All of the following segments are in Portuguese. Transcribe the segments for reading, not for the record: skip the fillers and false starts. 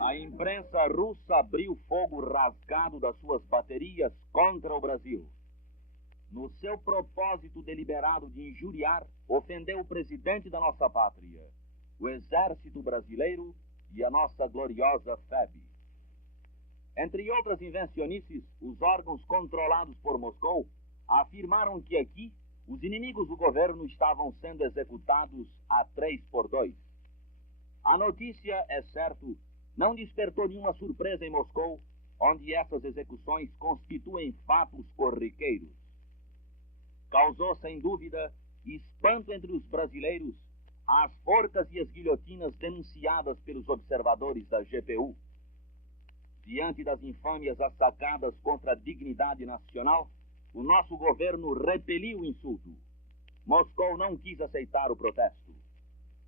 A imprensa russa abriu fogo rasgado das suas baterias contra o Brasil. No seu propósito deliberado de injuriar, ofendeu o presidente da nossa pátria, o Exército Brasileiro e a nossa gloriosa FEB. Entre outras invencionices, os órgãos controlados por Moscou afirmaram que aqui os inimigos do governo estavam sendo executados a 3x2. A notícia, é certo, não despertou nenhuma surpresa em Moscou, onde essas execuções constituem fatos corriqueiros. Causou, sem dúvida, espanto entre os brasileiros as forcas e as guilhotinas denunciadas pelos observadores da GPU. Diante das infâmias assacadas contra a dignidade nacional, o nosso governo repeliu o insulto. Moscou não quis aceitar o protesto.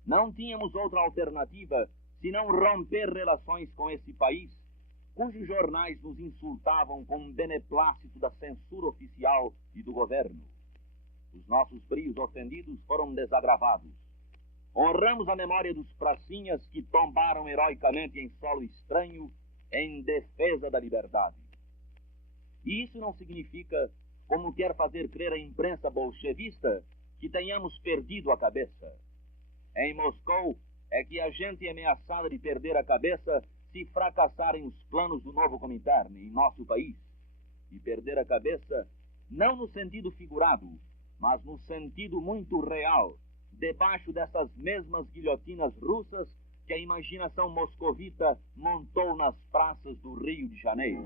Não tínhamos outra alternativa senão romper relações com esse país, cujos jornais nos insultavam com um beneplácito da censura oficial e do governo. Os nossos brios ofendidos foram desagravados. Honramos a memória dos pracinhas que tombaram heroicamente em solo estranho em defesa da liberdade. E isso não significa, como quer fazer crer a imprensa bolchevista, que tenhamos perdido a cabeça. Em Moscou é que a gente é ameaçada de perder a cabeça se fracassarem os planos do novo Comintern em nosso país. E perder a cabeça não no sentido figurado, mas no sentido muito real, debaixo dessas mesmas guilhotinas russas que a imaginação moscovita montou nas praças do Rio de Janeiro.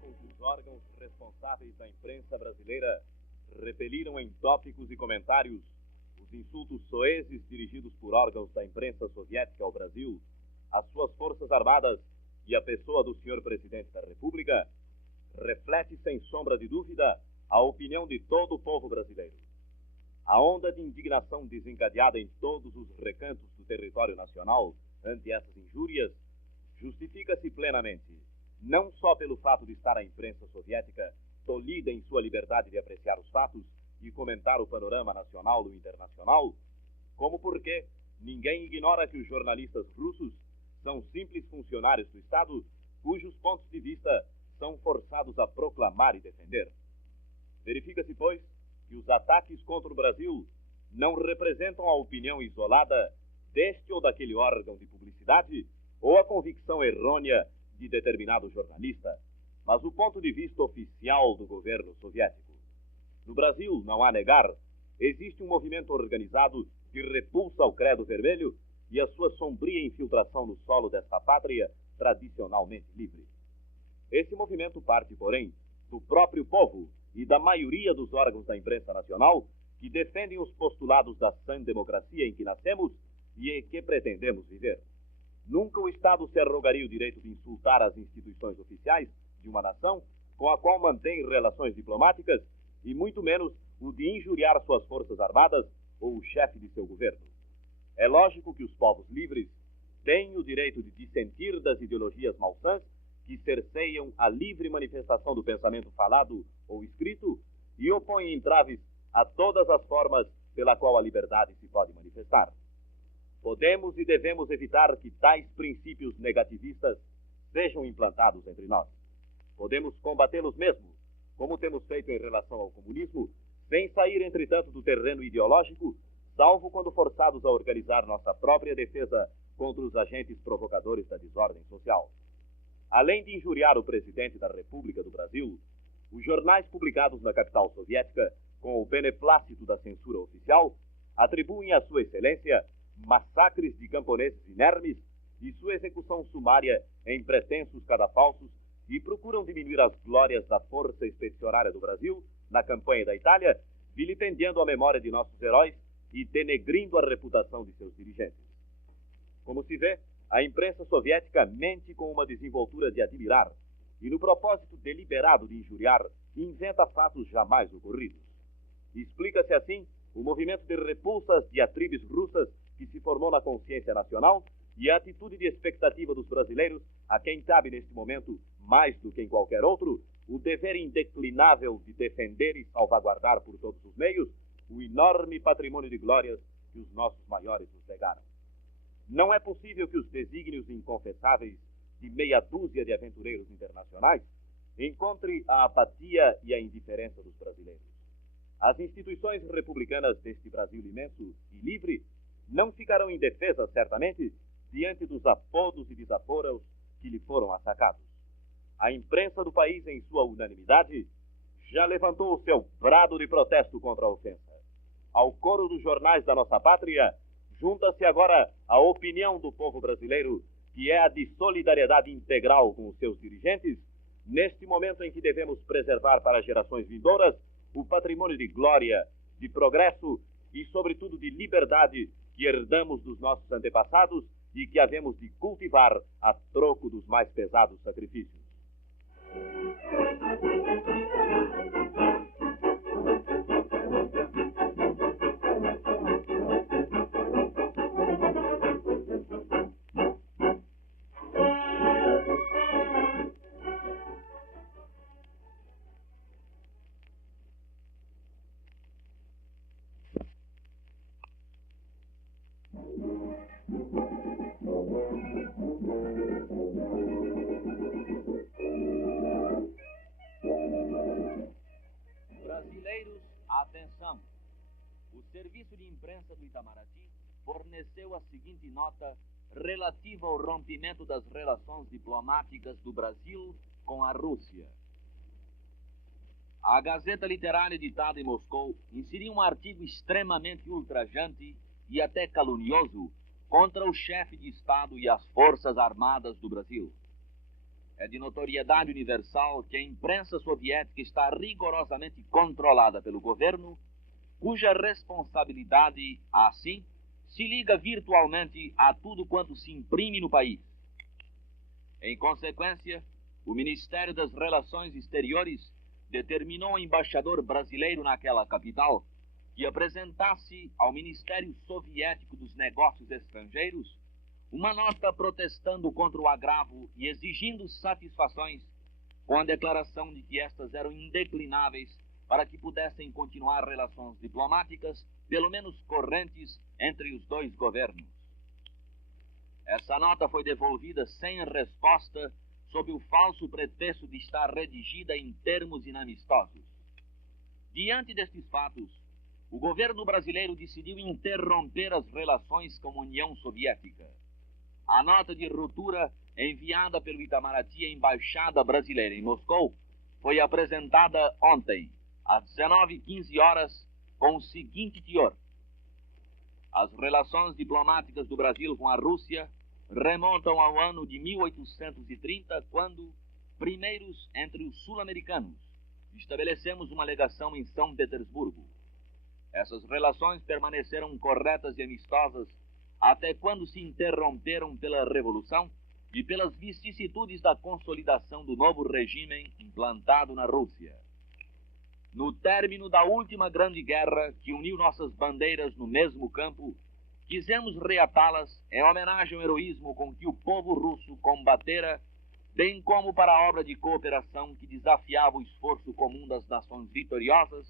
Com que os órgãos responsáveis da imprensa brasileira repeliram em tópicos e comentários os insultos soezes dirigidos por órgãos da imprensa soviética ao Brasil, às suas forças armadas e à pessoa do senhor presidente da República, reflete sem sombra de dúvida a opinião de todo o povo brasileiro. A onda de indignação desencadeada em todos os recantos do território nacional ante essas injúrias justifica-se plenamente, não só pelo fato de estar a imprensa soviética tolhida em sua liberdade de apreciar os fatos e comentar o panorama nacional ou internacional, como porque ninguém ignora que os jornalistas russos são simples funcionários do Estado cujos pontos de vista são forçados a proclamar e defender. Verifica-se, pois, que os ataques contra o Brasil não representam a opinião isolada deste ou daquele órgão de publicidade ou a convicção errônea de determinado jornalista, mas o ponto de vista oficial do governo soviético. No Brasil, não há a negar, existe um movimento organizado que repulsa o credo vermelho e a sua sombria infiltração no solo desta pátria tradicionalmente livre. Esse movimento parte, porém, do próprio povo e da maioria dos órgãos da imprensa nacional que defendem os postulados da sã democracia em que nascemos e em que pretendemos viver. Nunca o Estado se arrogaria o direito de insultar as instituições oficiais de uma nação com a qual mantém relações diplomáticas e muito menos o de injuriar suas forças armadas ou o chefe de seu governo. É lógico que os povos livres têm o direito de dissentir das ideologias malsãs que cerceiam a livre manifestação do pensamento falado ou escrito e opõem entraves a todas as formas pela qual a liberdade se pode manifestar. Podemos e devemos evitar que tais princípios negativistas sejam implantados entre nós. Podemos combatê-los mesmo, como temos feito em relação ao comunismo, sem sair, entretanto, do terreno ideológico, salvo quando forçados a organizar nossa própria defesa contra os agentes provocadores da desordem social. Além de injuriar o presidente da República do Brasil, os jornais publicados na capital soviética, com o beneplácito da censura oficial, atribuem à Sua Excelência massacres de camponeses inermes e sua execução sumária em pretensos cadafalsos e procuram diminuir as glórias da Força Expedicionária do Brasil na campanha da Itália, vilipendiando a memória de nossos heróis e denegrindo a reputação de seus dirigentes. Como se vê, a imprensa soviética mente com uma desenvoltura de admirar e, no propósito deliberado de injuriar, inventa fatos jamais ocorridos. Explica-se assim o movimento de repulsa às diatribes russas que se formou na consciência nacional e a atitude de expectativa dos brasileiros, a quem cabe neste momento, mais do que em qualquer outro, o dever indeclinável de defender e salvaguardar por todos os meios o enorme patrimônio de glórias que os nossos maiores nos legaram. Não é possível que os desígnios inconfessáveis de meia dúzia de aventureiros internacionais encontrem a apatia e a indiferença dos brasileiros. As instituições republicanas deste Brasil imenso e livre não ficarão indefesas, certamente, diante dos apodos e desaforos que lhe foram assacados. A imprensa do país, em sua unanimidade, já levantou o seu brado de protesto contra a ofensa. Ao coro dos jornais da nossa pátria, junta-se agora a opinião do povo brasileiro, que é a de solidariedade integral com os seus dirigentes, neste momento em que devemos preservar para gerações vindouras o patrimônio de glória, de progresso e, sobretudo, de liberdade que herdamos dos nossos antepassados e que havemos de cultivar a troco dos mais pesados sacrifícios. Brasileiros, atenção! O Serviço de Imprensa do Itamaraty forneceu a seguinte nota relativa ao rompimento das relações diplomáticas do Brasil com a Rússia. A Gazeta Literária editada em Moscou inseriu um artigo extremamente ultrajante e até calunioso contra o chefe de Estado e as Forças Armadas do Brasil. É de notoriedade universal que a imprensa soviética está rigorosamente controlada pelo governo, cuja responsabilidade, assim, se liga virtualmente a tudo quanto se imprime no país. Em consequência, o Ministério das Relações Exteriores determinou ao embaixador brasileiro naquela capital que apresentasse ao Ministério Soviético dos Negócios Estrangeiros uma nota protestando contra o agravo e exigindo satisfações, com a declaração de que estas eram indeclináveis para que pudessem continuar relações diplomáticas, pelo menos correntes, entre os dois governos. Essa nota foi devolvida sem resposta, sob o falso pretexto de estar redigida em termos inamistosos. Diante destes fatos, o governo brasileiro decidiu interromper as relações com a União Soviética. A nota de ruptura enviada pelo Itamaraty à Embaixada Brasileira em Moscou foi apresentada ontem, às 19h15, com o seguinte teor: as relações diplomáticas do Brasil com a Rússia remontam ao ano de 1830, quando, primeiros entre os sul-americanos, estabelecemos uma legação em São Petersburgo. Essas relações permaneceram corretas e amistosas até quando se interromperam pela Revolução e pelas vicissitudes da consolidação do novo regime implantado na Rússia. No término da última grande guerra que uniu nossas bandeiras no mesmo campo, quisemos reatá-las em homenagem ao heroísmo com que o povo russo combatera, bem como para a obra de cooperação que desafiava o esforço comum das nações vitoriosas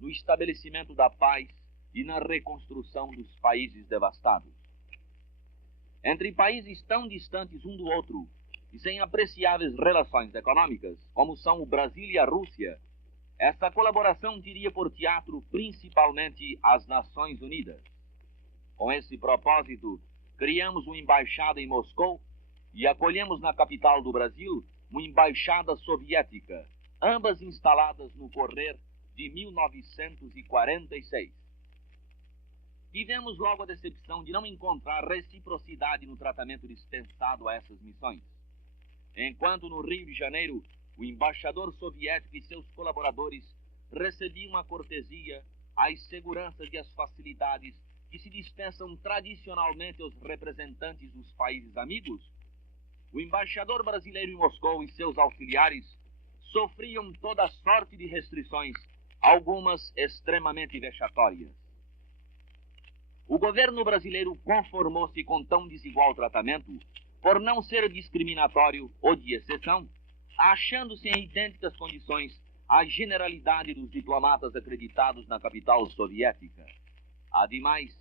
no estabelecimento da paz e na reconstrução dos países devastados. Entre países tão distantes um do outro e sem apreciáveis relações econômicas, como são o Brasil e a Rússia, essa colaboração teria por teatro principalmente as Nações Unidas. Com esse propósito, criamos uma embaixada em Moscou e acolhemos na capital do Brasil uma embaixada soviética, ambas instaladas no correr de 1946. Tivemos logo a decepção de não encontrar reciprocidade no tratamento dispensado a essas missões. Enquanto no Rio de Janeiro, o embaixador soviético e seus colaboradores recebiam a cortesia, as seguranças e as facilidades que se dispensam tradicionalmente aos representantes dos países amigos, o embaixador brasileiro em Moscou e seus auxiliares sofriam toda sorte de restrições, algumas extremamente vexatórias. O governo brasileiro conformou-se com tão desigual tratamento por não ser discriminatório ou de exceção, achando-se em idênticas condições a generalidade dos diplomatas acreditados na capital soviética. Ademais,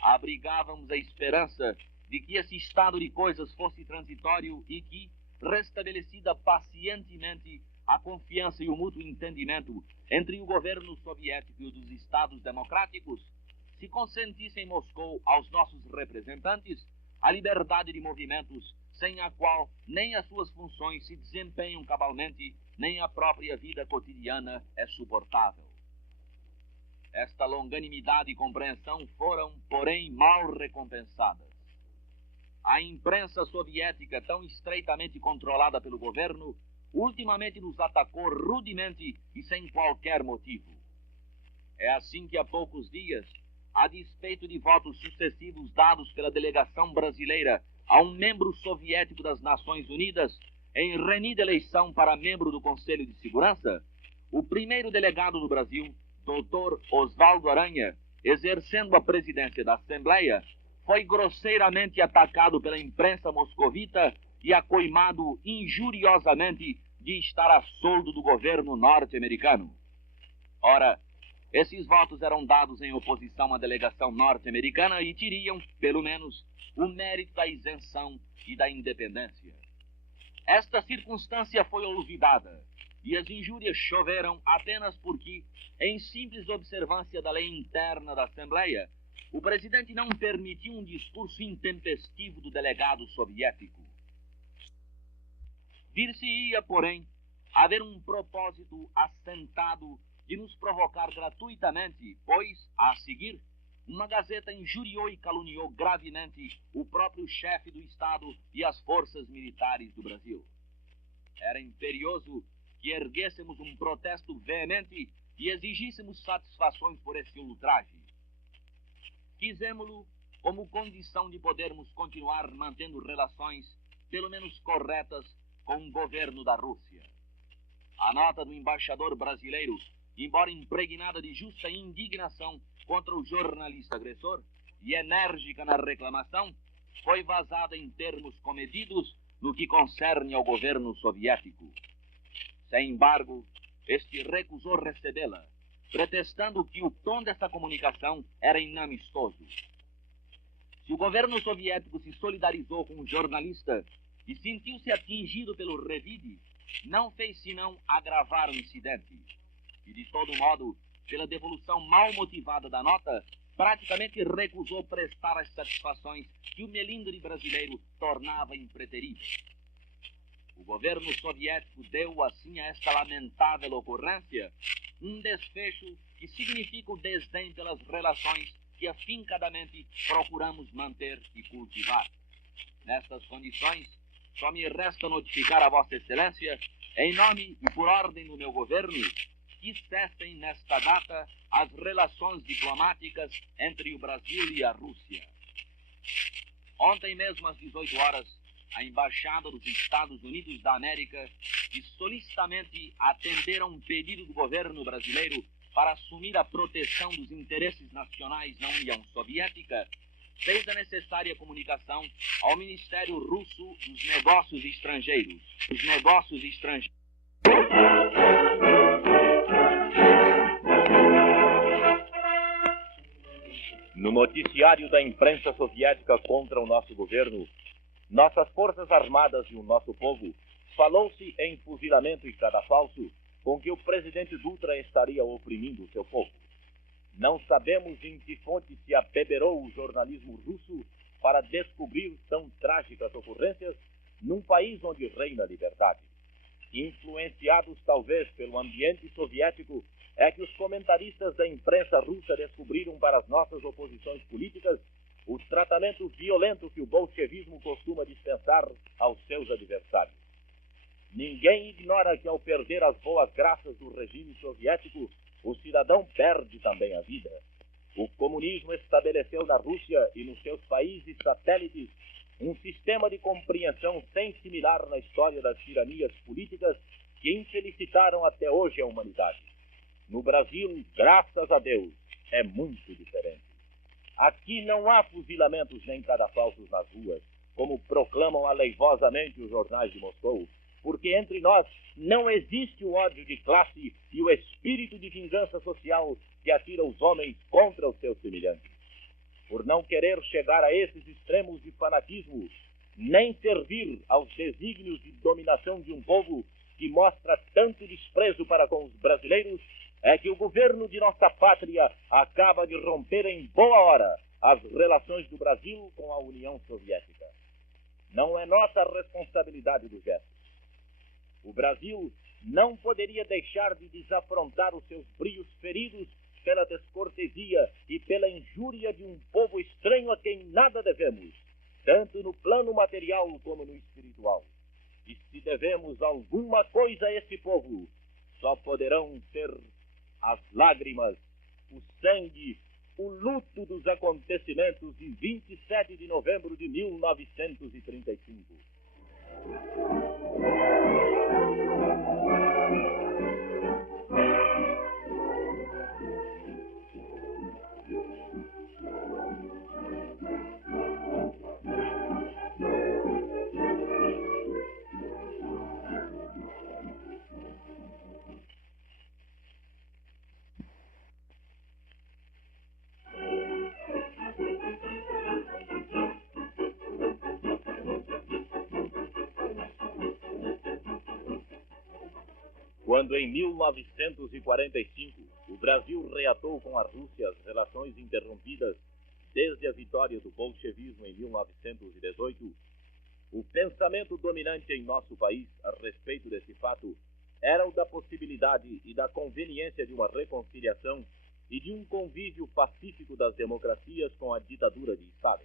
abrigávamos a esperança de que esse estado de coisas fosse transitório e que, restabelecida pacientemente a confiança e o mútuo entendimento entre o governo soviético e o dos Estados democráticos, se consentisse em Moscou aos nossos representantes a liberdade de movimentos, sem a qual nem as suas funções se desempenham cabalmente, nem a própria vida cotidiana é suportável. Esta longanimidade e compreensão foram, porém, mal recompensadas. A imprensa soviética, tão estreitamente controlada pelo governo, ultimamente nos atacou rudemente e sem qualquer motivo. É assim que há poucos dias, a despeito de votos sucessivos dados pela delegação brasileira a um membro soviético das Nações Unidas em renhida eleição para membro do Conselho de Segurança, o primeiro delegado do Brasil, Dr. Oswaldo Aranha, exercendo a presidência da Assembleia, foi grosseiramente atacado pela imprensa moscovita e acoimado injuriosamente de estar a soldo do governo norte-americano. Ora, esses votos eram dados em oposição à delegação norte-americana e teriam, pelo menos, o mérito da isenção e da independência. Esta circunstância foi olvidada e as injúrias choveram apenas porque, em simples observância da lei interna da Assembleia, o presidente não permitiu um discurso intempestivo do delegado soviético. Vir-se-ia, porém, haver um propósito assentado de nos provocar gratuitamente, pois, a seguir, uma gazeta injuriou e caluniou gravemente o próprio chefe do Estado e as forças militares do Brasil. Era imperioso que erguêssemos um protesto veemente e exigíssemos satisfações por esse ultraje. Quisemo-lo como condição de podermos continuar mantendo relações, pelo menos corretas, com o governo da Rússia. A nota do embaixador brasileiro, embora impregnada de justa indignação contra o jornalista agressor e enérgica na reclamação, foi vazada em termos comedidos no que concerne ao governo soviético. Sem embargo, este recusou recebê-la, pretextando que o tom dessa comunicação era inamistoso. Se o governo soviético se solidarizou com o jornalista e sentiu-se atingido pelo revide, não fez senão agravar o incidente. E, de todo modo, pela devolução mal motivada da nota, praticamente recusou prestar as satisfações que o melindre brasileiro tornava impreteríveis. O governo soviético deu, assim, a esta lamentável ocorrência um desfecho que significa o desdém pelas relações que afincadamente procuramos manter e cultivar. Nestas condições, só me resta notificar a Vossa Excelência, em nome e por ordem do meu governo, que cessem nesta data as relações diplomáticas entre o Brasil e a Rússia. Ontem mesmo, às 18 horas, a Embaixada dos Estados Unidos da América, que solicitamente atenderam um pedido do governo brasileiro para assumir a proteção dos interesses nacionais na União Soviética, fez a necessária comunicação ao Ministério Russo dos Negócios Estrangeiros. No noticiário da imprensa soviética contra o nosso governo, nossas forças armadas e o nosso povo, falou-se em fuzilamento e cadafalso com que o presidente Dutra estaria oprimindo o seu povo. Não sabemos em que fonte se apeberou o jornalismo russo para descobrir tão trágicas ocorrências num país onde reina a liberdade. influenciados talvez pelo ambiente soviético, é que os comentaristas da imprensa russa descobriram para as nossas oposições políticas o tratamento violento que o bolchevismo costuma dispensar aos seus adversários. Ninguém ignora que, ao perder as boas graças do regime soviético, o cidadão perde também a vida. O comunismo estabeleceu na Rússia e nos seus países satélites um sistema de compreensão sem similar na história das tiranias políticas que infelicitaram até hoje a humanidade. No Brasil, graças a Deus, é muito diferente. Aqui não há fuzilamentos nem cadafalsos nas ruas, como proclamam aleivosamente os jornais de Moscou, porque entre nós não existe o ódio de classe e o espírito de vingança social que atira os homens contra os seus semelhantes. Por não querer chegar a esses extremos de fanatismo, nem servir aos desígnios de dominação de um povo que mostra tanto desprezo para com os brasileiros, é que o governo de nossa pátria acaba de romper em boa hora as relações do Brasil com a União Soviética. Não é nossa responsabilidade do gesto. O Brasil não poderia deixar de desafrontar os seus brios feridos pela descortesia e pela injúria de um povo estranho a quem nada devemos, tanto no plano material como no espiritual. E se devemos alguma coisa a esse povo, só poderão ser as lágrimas, o sangue, o luto dos acontecimentos de 27 de novembro de 1935. Quando em 1945 o Brasil reatou com a Rússia as relações interrompidas desde a vitória do bolchevismo em 1918, o pensamento dominante em nosso país a respeito desse fato era o da possibilidade e da conveniência de uma reconciliação e de um convívio pacífico das democracias com a ditadura de Stalin.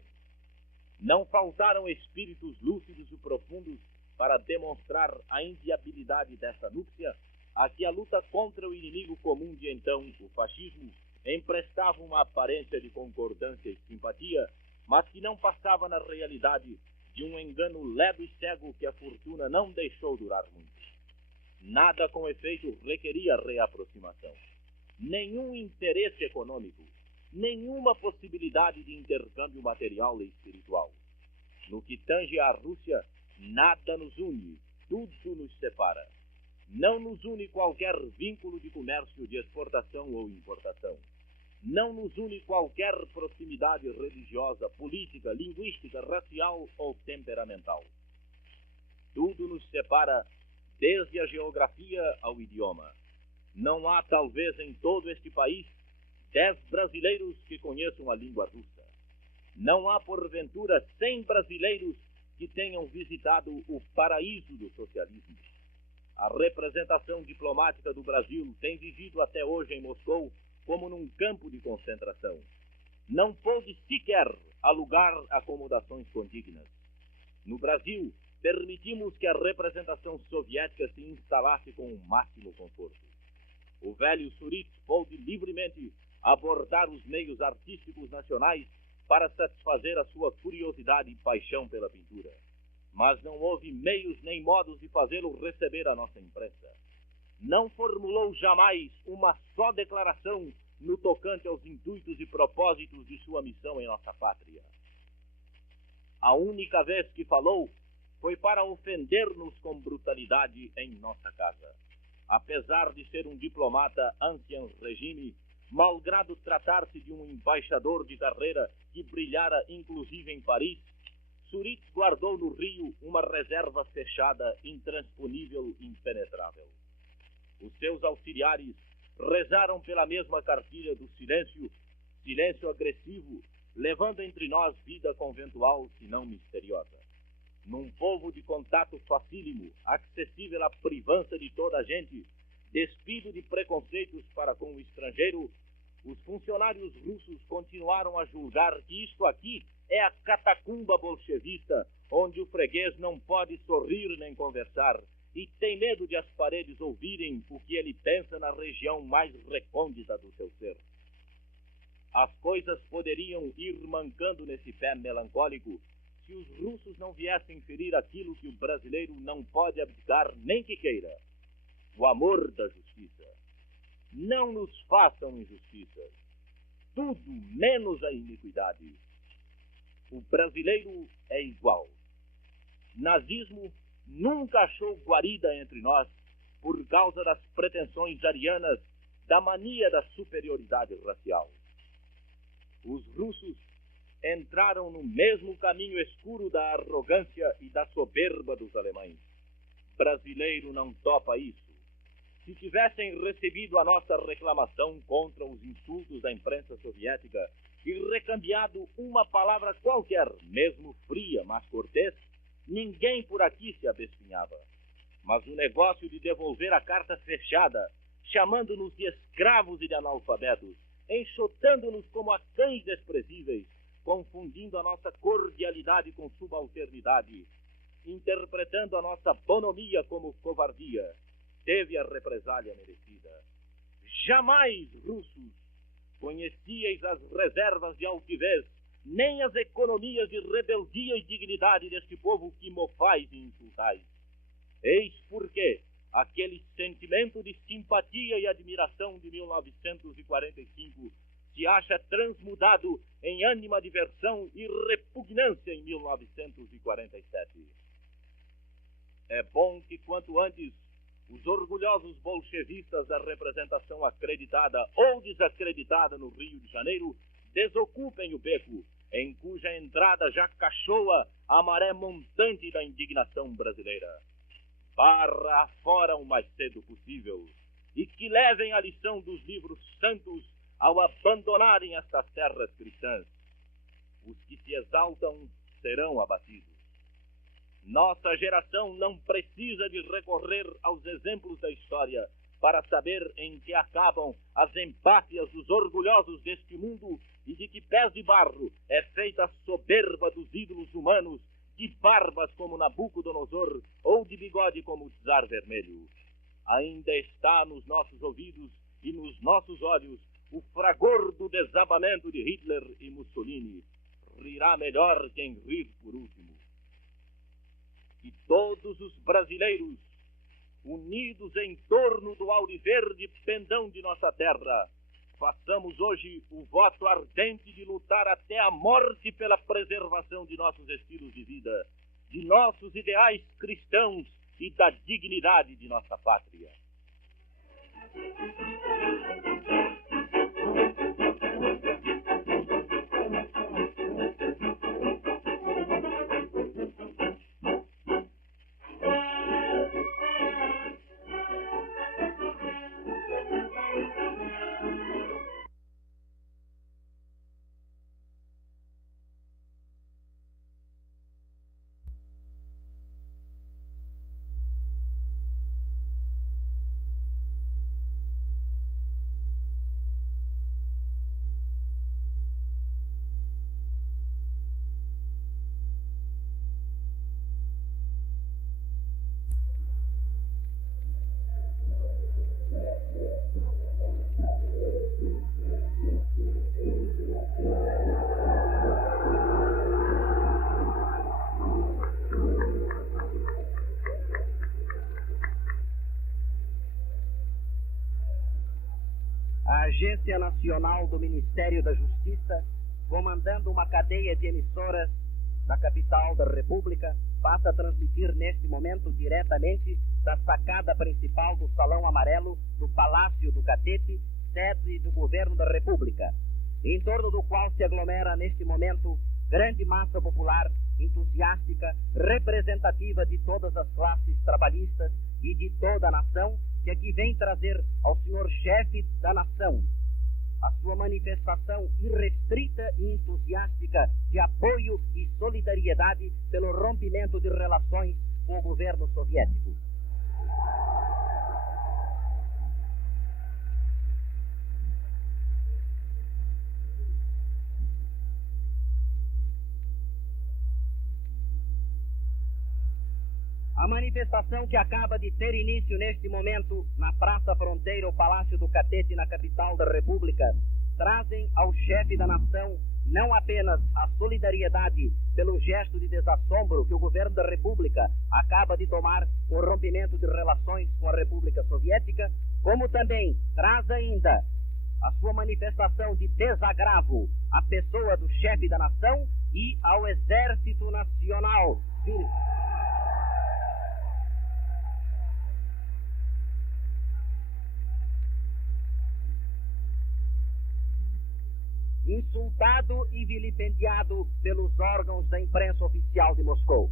Não faltaram espíritos lúcidos e profundos para demonstrar a inviabilidade dessa núpcia, a que a luta contra o inimigo comum de então, o fascismo, emprestava uma aparência de concordância e simpatia, mas que não passava na realidade de um engano ledo e cego que a fortuna não deixou durar muito. Nada com efeito requeria reaproximação. Nenhum interesse econômico, nenhuma possibilidade de intercâmbio material e espiritual. No que tange à Rússia, nada nos une, tudo nos separa. Não nos une qualquer vínculo de comércio de exportação ou importação. Não nos une qualquer proximidade religiosa, política, linguística, racial ou temperamental. Tudo nos separa desde a geografia ao idioma. Não há, talvez, em todo este país, 10 brasileiros que conheçam a língua russa. Não há, porventura, 100 brasileiros que tenham visitado o paraíso do socialismo. A representação diplomática do Brasil tem vivido até hoje em Moscou como num campo de concentração. Não pôde sequer alugar acomodações condignas. No Brasil, permitimos que a representação soviética se instalasse com o máximo conforto. O velho Surit pôde livremente abordar os meios artísticos nacionais para satisfazer a sua curiosidade e paixão pela pintura. Mas não houve meios nem modos de fazê-lo receber a nossa imprensa. Não formulou jamais uma só declaração no tocante aos intuitos e propósitos de sua missão em nossa pátria. A única vez que falou foi para ofender-nos com brutalidade em nossa casa. Apesar de ser um diplomata ancien regime, malgrado tratar-se de um embaixador de carreira que brilhara inclusive em Paris, Surit guardou no Rio uma reserva fechada, intransponível e impenetrável. Os seus auxiliares rezaram pela mesma cartilha do silêncio, silêncio agressivo, levando entre nós vida conventual, se não misteriosa. Num povo de contato facílimo, acessível à privança de toda a gente, despido de preconceitos para com o estrangeiro, os funcionários russos continuaram a julgar que isto aqui é a catacumba bolchevista, onde o freguês não pode sorrir nem conversar, e tem medo de as paredes ouvirem o que ele pensa na região mais recôndita do seu ser. As coisas poderiam ir mancando nesse pé melancólico se os russos não viessem ferir aquilo que o brasileiro não pode abdicar nem que queira: o amor da justiça. Não nos façam injustiças, tudo menos a iniquidade. O brasileiro é igual. Nazismo nunca achou guarida entre nós por causa das pretensões arianas, da mania da superioridade racial. Os russos entraram no mesmo caminho escuro da arrogância e da soberba dos alemães. Brasileiro não topa isso. Se tivessem recebido a nossa reclamação contra os insultos da imprensa soviética e recambiado uma palavra qualquer, mesmo fria, mas cortês, ninguém por aqui se abestinhava. Mas o negócio de devolver a carta fechada, chamando-nos de escravos e de analfabetos, enxotando-nos como a cães desprezíveis, confundindo a nossa cordialidade com subalternidade, interpretando a nossa bonomia como covardia, teve a represália merecida. Jamais, russos, conhecieis as reservas de altivez, nem as economias de rebeldia e dignidade deste povo que mofais e insultais. Eis porque aquele sentimento de simpatia e admiração de 1945 se acha transmudado em animadversão e repugnância em 1947. É bom que quanto antes os orgulhosos bolchevistas da representação acreditada ou desacreditada no Rio de Janeiro desocupem o beco, em cuja entrada já cachoa a maré montante da indignação brasileira. Barra afora o mais cedo possível, e que levem a lição dos livros santos ao abandonarem estas terras cristãs. Os que se exaltam serão abatidos. Nossa geração não precisa de recorrer aos exemplos da história para saber em que acabam as empátias dos orgulhosos deste mundo e de que pés de barro é feita a soberba dos ídolos humanos, de barbas como Nabucodonosor ou de bigode como o Czar Vermelho. Ainda está nos nossos ouvidos e nos nossos olhos o fragor do desabamento de Hitler e Mussolini. Rirá melhor quem rir por último. E todos os brasileiros, unidos em torno do auriverde pendão de nossa terra, façamos hoje o voto ardente de lutar até a morte pela preservação de nossos estilos de vida, de nossos ideais cristãos e da dignidade de nossa pátria. A Agência Nacional do Ministério da Justiça, comandando uma cadeia de emissoras da capital da República, passa a transmitir neste momento diretamente da sacada principal do Salão Amarelo do Palácio do Catete, sede do Governo da República, em torno do qual se aglomera neste momento grande massa popular, entusiástica, representativa de todas as classes trabalhistas e de toda a nação, que aqui vem trazer ao senhor chefe da nação a sua manifestação irrestrita e entusiástica de apoio e solidariedade pelo rompimento de relações com o governo soviético. A manifestação que acaba de ter início neste momento na Praça Fronteira, o Palácio do Catete, na capital da República, trazem ao chefe da nação não apenas a solidariedade pelo gesto de desassombro que o governo da República acaba de tomar com o rompimento de relações com a República Soviética, como também traz ainda a sua manifestação de desagravo à pessoa do chefe da nação e ao Exército Nacional. Insultado e vilipendiado pelos órgãos da imprensa oficial de Moscou.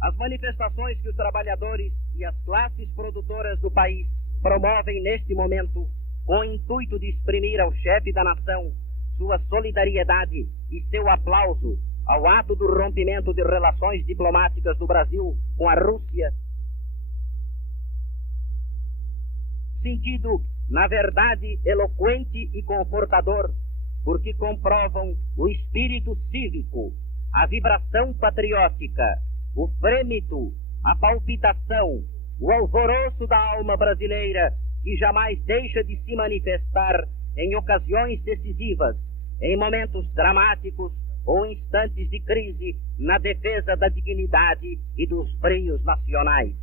As manifestações que os trabalhadores e as classes produtoras do país promovem neste momento, com o intuito de exprimir ao chefe da nação sua solidariedade e seu aplauso ao ato do rompimento de relações diplomáticas do Brasil com a Rússia, sentido, na verdade, eloquente e confortador, porque comprovam o espírito cívico, a vibração patriótica, o frêmito, a palpitação, o alvoroço da alma brasileira, que jamais deixa de se manifestar em ocasiões decisivas, em momentos dramáticos ou instantes de crise, na defesa da dignidade e dos brilhos nacionais.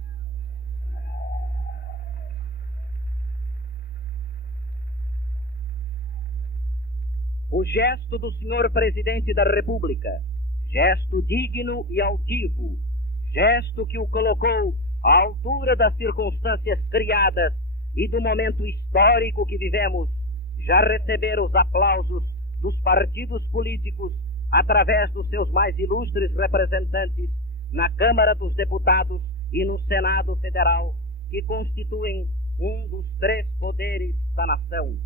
O gesto do senhor presidente da República, gesto digno e altivo, gesto que o colocou à altura das circunstâncias criadas e do momento histórico que vivemos, já receberam os aplausos dos partidos políticos através dos seus mais ilustres representantes na Câmara dos Deputados e no Senado Federal, que constituem um dos três poderes da nação.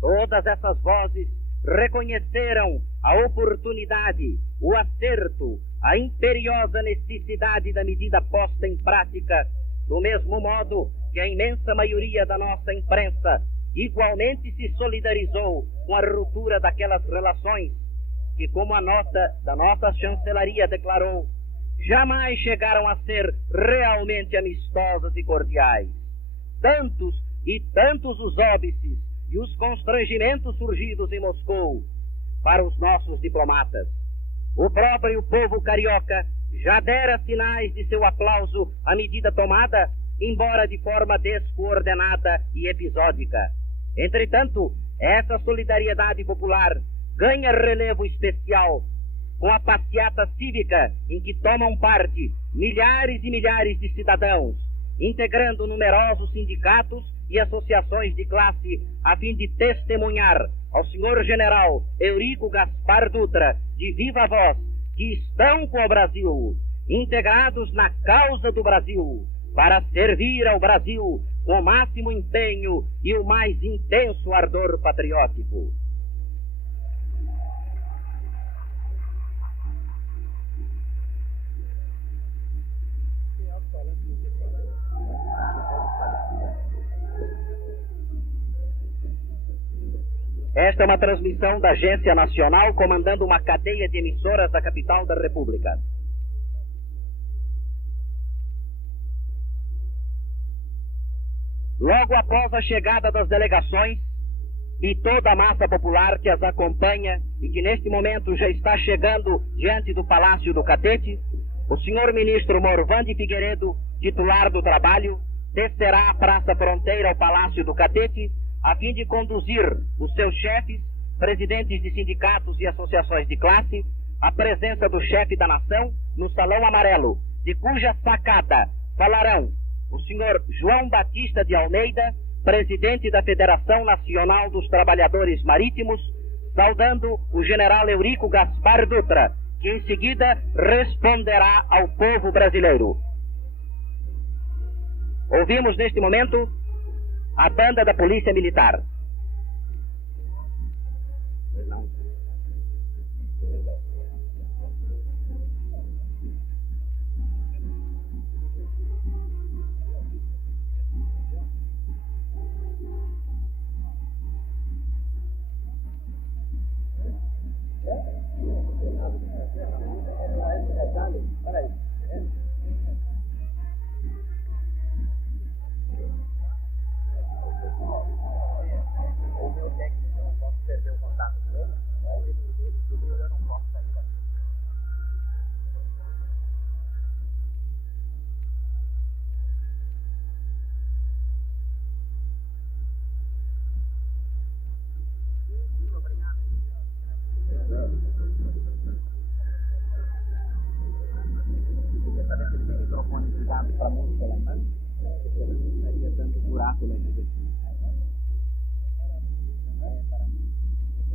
Todas essas vozes reconheceram a oportunidade, o acerto, a imperiosa necessidade da medida posta em prática, do mesmo modo que a imensa maioria da nossa imprensa igualmente se solidarizou com a ruptura daquelas relações que, como a nota da nossa chancelaria declarou, jamais chegaram a ser realmente amistosas e cordiais. Tantos e tantos os óbices e os constrangimentos surgidos em Moscou para os nossos diplomatas. O próprio povo carioca já dera sinais de seu aplauso à medida tomada, embora de forma descoordenada e episódica. Entretanto, essa solidariedade popular ganha relevo especial com a passeata cívica em que tomam parte milhares e milhares de cidadãos, integrando numerosos sindicatos e associações de classe, a fim de testemunhar ao senhor general Eurico Gaspar Dutra, de viva voz, que estão com o Brasil, integrados na causa do Brasil, para servir ao Brasil com o máximo empenho e o mais intenso ardor patriótico. Esta é uma transmissão da Agência Nacional, comandando uma cadeia de emissoras da capital da República. Logo após a chegada das delegações e toda a massa popular que as acompanha e que neste momento já está chegando diante do Palácio do Catete, o senhor ministro Morvan de Figueiredo, titular do Trabalho, descerá a Praça Fronteira ao Palácio do Catete, a fim de conduzir os seus chefes, presidentes de sindicatos e associações de classe, à presença do chefe da nação no Salão Amarelo, de cuja sacada falarão o senhor João Batista de Almeida, presidente da Federação Nacional dos Trabalhadores Marítimos, saudando o general Eurico Gaspar Dutra, que em seguida responderá ao povo brasileiro. Ouvimos neste momento a banda da Polícia Militar. Para música lá, mas estaria dando buraco lá em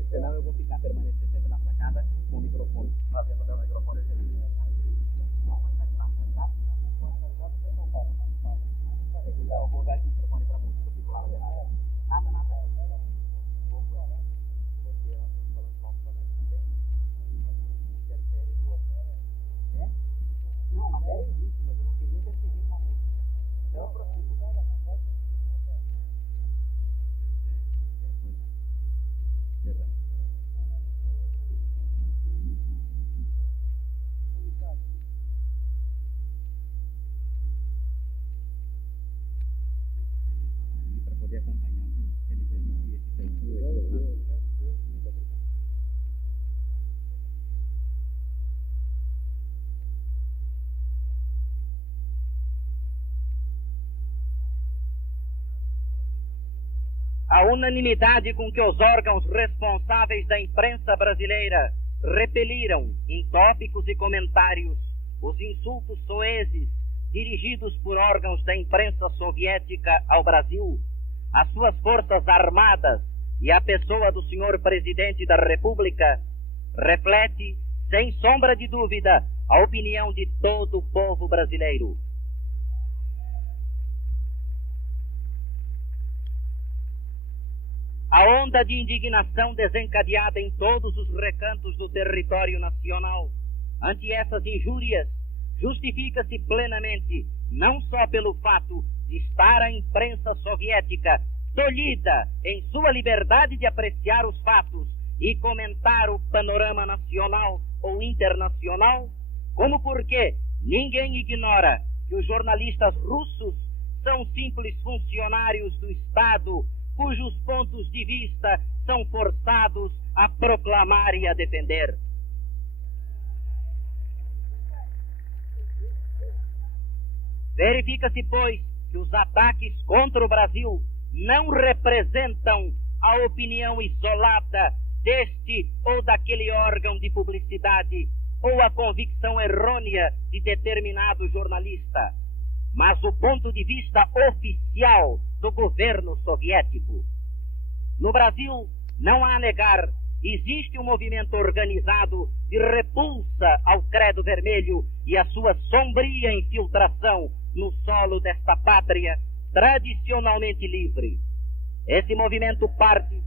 senão eu vou ficar permanecer sempre na sacada com o microfone, fazendo meu microfone eu vou dar esse microfone para música, eu fico lá no nada. Não, mas é isso, mas eu não queria interferir na música. Então eu prossigo. Para poder acompanhar, ele permitia esse tempo. A unanimidade com que os órgãos responsáveis da imprensa brasileira repeliram, em tópicos e comentários, os insultos soezes dirigidos por órgãos da imprensa soviética ao Brasil, às suas forças armadas e à pessoa do senhor presidente da República, reflete, sem sombra de dúvida, a opinião de todo o povo brasileiro. A onda de indignação desencadeada em todos os recantos do território nacional ante essas injúrias justifica-se plenamente não só pelo fato de estar a imprensa soviética tolhida em sua liberdade de apreciar os fatos e comentar o panorama nacional ou internacional, como porque ninguém ignora que os jornalistas russos são simples funcionários do Estado cujos pontos de vista são forçados a proclamar e a defender. Verifica-se, pois, que os ataques contra o Brasil não representam a opinião isolada deste ou daquele órgão de publicidade ou a convicção errônea de determinado jornalista, mas o ponto de vista oficial do governo soviético. No Brasil, não há a negar, existe um movimento organizado de repulsa ao credo vermelho e a sua sombria infiltração no solo desta pátria tradicionalmente livre. Esse movimento parte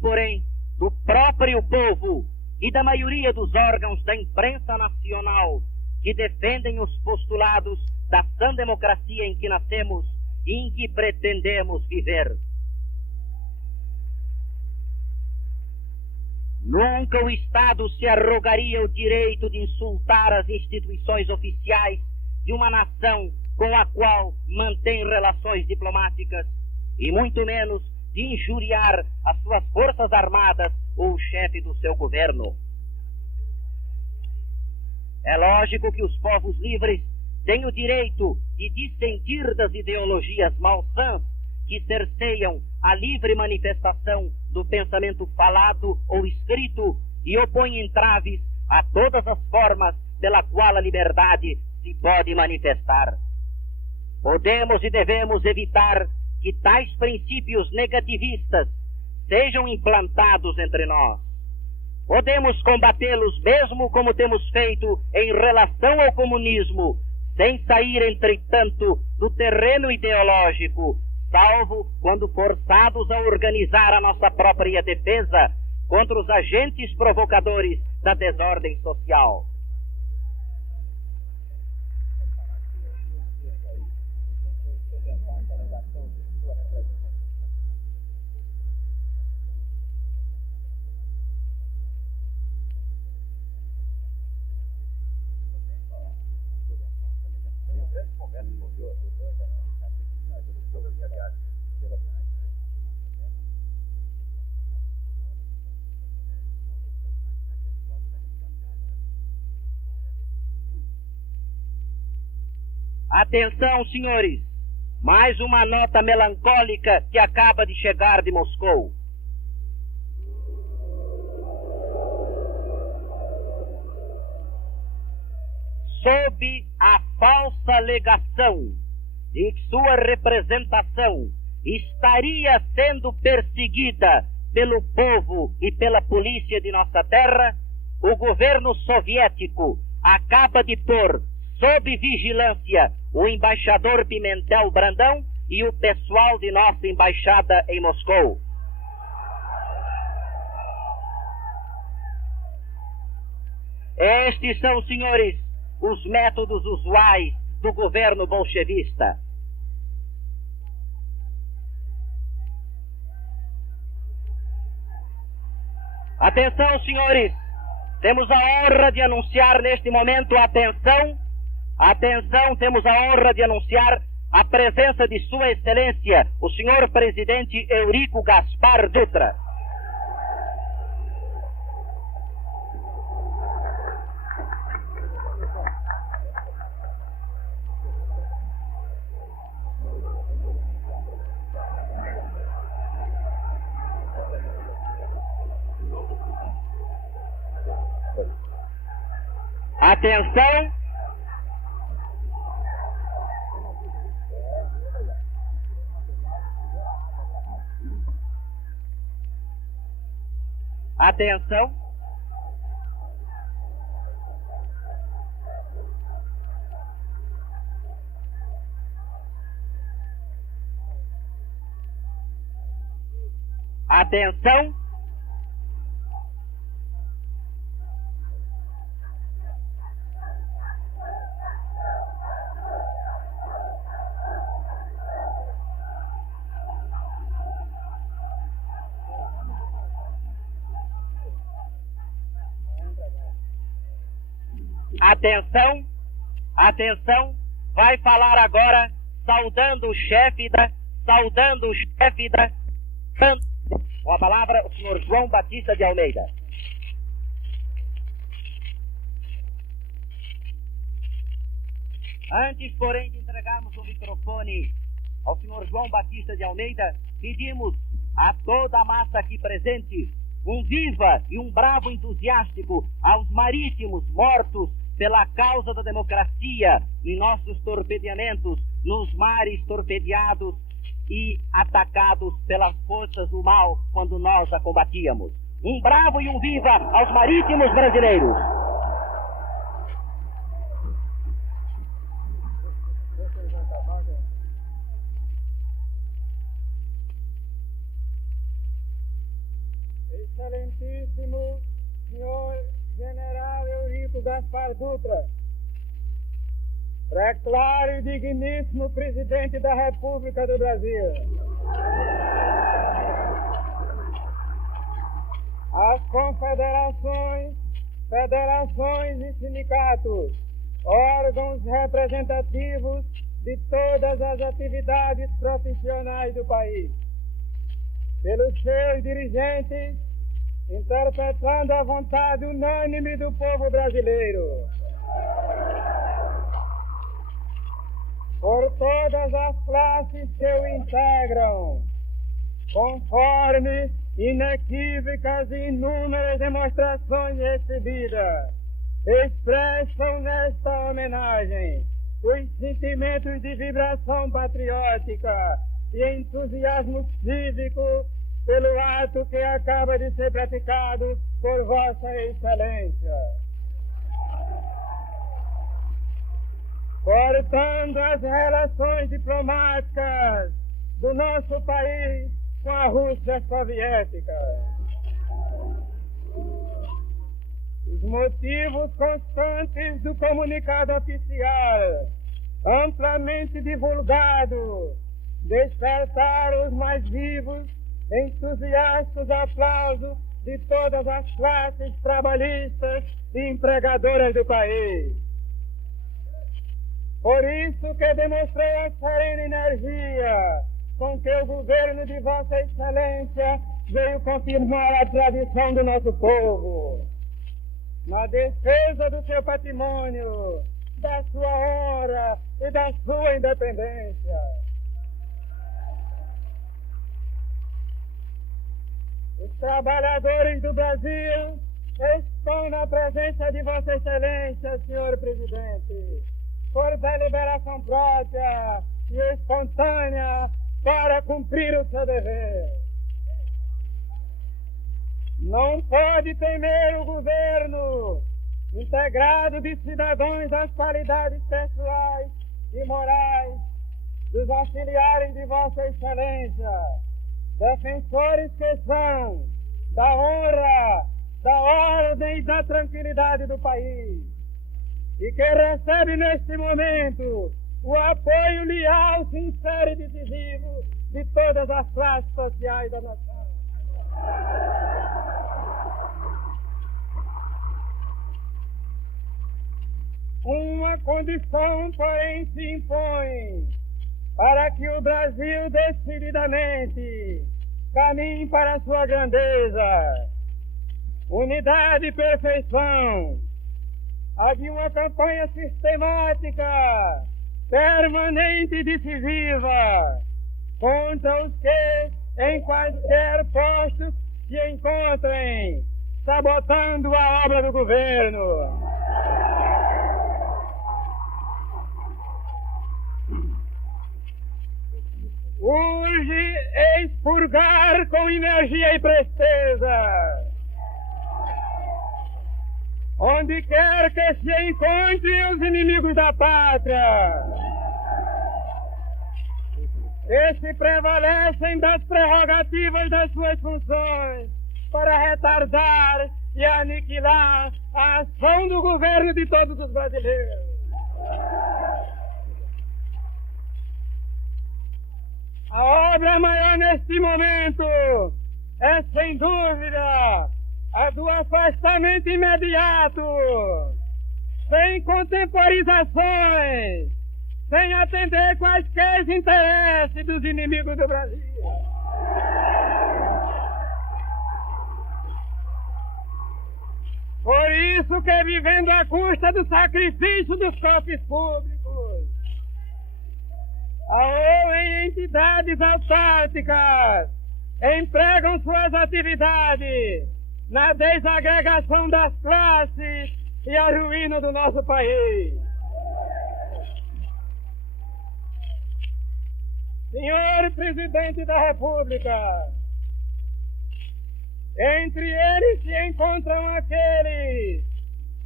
porém, do próprio povo e da maioria dos órgãos da imprensa nacional que defendem os postulados da sã democracia em que nascemos e em que pretendemos viver. Nunca o Estado se arrogaria o direito de insultar as instituições oficiais de uma nação com a qual mantém relações diplomáticas, e muito menos de injuriar as suas forças armadas ou o chefe do seu governo. É lógico que os povos livres têm o direito de dissentir das ideologias malsãs que cerceiam a livre manifestação do pensamento falado ou escrito e opõem entraves a todas as formas pela qual a liberdade se pode manifestar. Podemos e devemos evitar que tais princípios negativistas sejam implantados entre nós. Podemos combatê-los mesmo como temos feito em relação ao comunismo, sem sair, entretanto, do terreno ideológico, salvo quando forçados a organizar a nossa própria defesa contra os agentes provocadores da desordem social. Atenção, senhores! Mais uma nota melancólica que acaba de chegar de Moscou. Sob a falsa alegação de que sua representação estaria sendo perseguida pelo povo e pela polícia de nossa terra, o governo soviético acaba de pôr sob vigilância o embaixador Pimentel Brandão e o pessoal de nossa embaixada em Moscou. Estes são, senhores, os métodos usuais do governo bolchevista. Atenção, senhores! Temos a honra de anunciar neste momento, atenção, temos a honra de anunciar a presença de Sua Excelência, o senhor presidente Eurico Gaspar Dutra. Atenção! Atenção! Atenção! Atenção, atenção, vai falar agora saudando o chefe da, com a palavra o senhor João Batista de Almeida. Antes, porém, de entregarmos o microfone ao senhor João Batista de Almeida, pedimos a toda a massa aqui presente um viva e um bravo entusiástico aos marítimos mortos pela causa da democracia em nossos torpedeamentos, nos mares torpedeados e atacados pelas forças do mal quando nós a combatíamos. Um bravo e um viva aos marítimos brasileiros. Excelentíssimo senhor General Eurico Gaspar Dutra, preclaro e digníssimo Presidente da República do Brasil, as confederações, federações e sindicatos, órgãos representativos de todas as atividades profissionais do país, pelos seus dirigentes, interpretando a vontade unânime do povo brasileiro, por todas as classes que o integram, conforme inequívocas e inúmeras demonstrações recebidas, expressam nesta homenagem os sentimentos de vibração patriótica e entusiasmo cívico pelo ato que acaba de ser praticado por Vossa Excelência. Cortando as relações diplomáticas do nosso país com a Rússia soviética. Os motivos constantes do comunicado oficial, amplamente divulgado, despertaram os mais vivos, entusiastas aplausos de todas as classes trabalhistas e empregadoras do país. Por isso que demonstrei a serena energia com que o governo de Vossa Excelência veio confirmar a tradição do nosso povo, na defesa do seu patrimônio, da sua honra e da sua independência. Os trabalhadores do Brasil estão na presença de Vossa Excelência, senhor presidente, por deliberação própria e espontânea para cumprir o seu dever. Não pode temer o governo, integrado de cidadãos das qualidades pessoais e morais, dos auxiliares de Vossa Excelência, defensores que são da honra, da ordem e da tranquilidade do país, e que recebe neste momento o apoio leal, sincero e decisivo de todas as classes sociais da nação. Uma condição, porém, se impõe para que o Brasil decididamente caminhe para a sua grandeza, unidade e perfeição, a de uma campanha sistemática, permanente e decisiva contra os que, em quaisquer postos, se encontrem sabotando a obra do governo. Urge expurgar com energia e presteza, onde quer que se encontrem os inimigos da pátria, que se prevalecem das prerrogativas das suas funções para retardar e aniquilar a ação do governo de todos os brasileiros. A obra maior neste momento é, sem dúvida, a do afastamento imediato, sem contemporizações, sem atender quaisquer interesses dos inimigos do Brasil. Por isso que, vivendo à custa do sacrifício dos cofres públicos, ou em entidades autárquicas, empregam suas atividades na desagregação das classes e a ruína do nosso país. Senhor Presidente da República, entre eles se encontram aqueles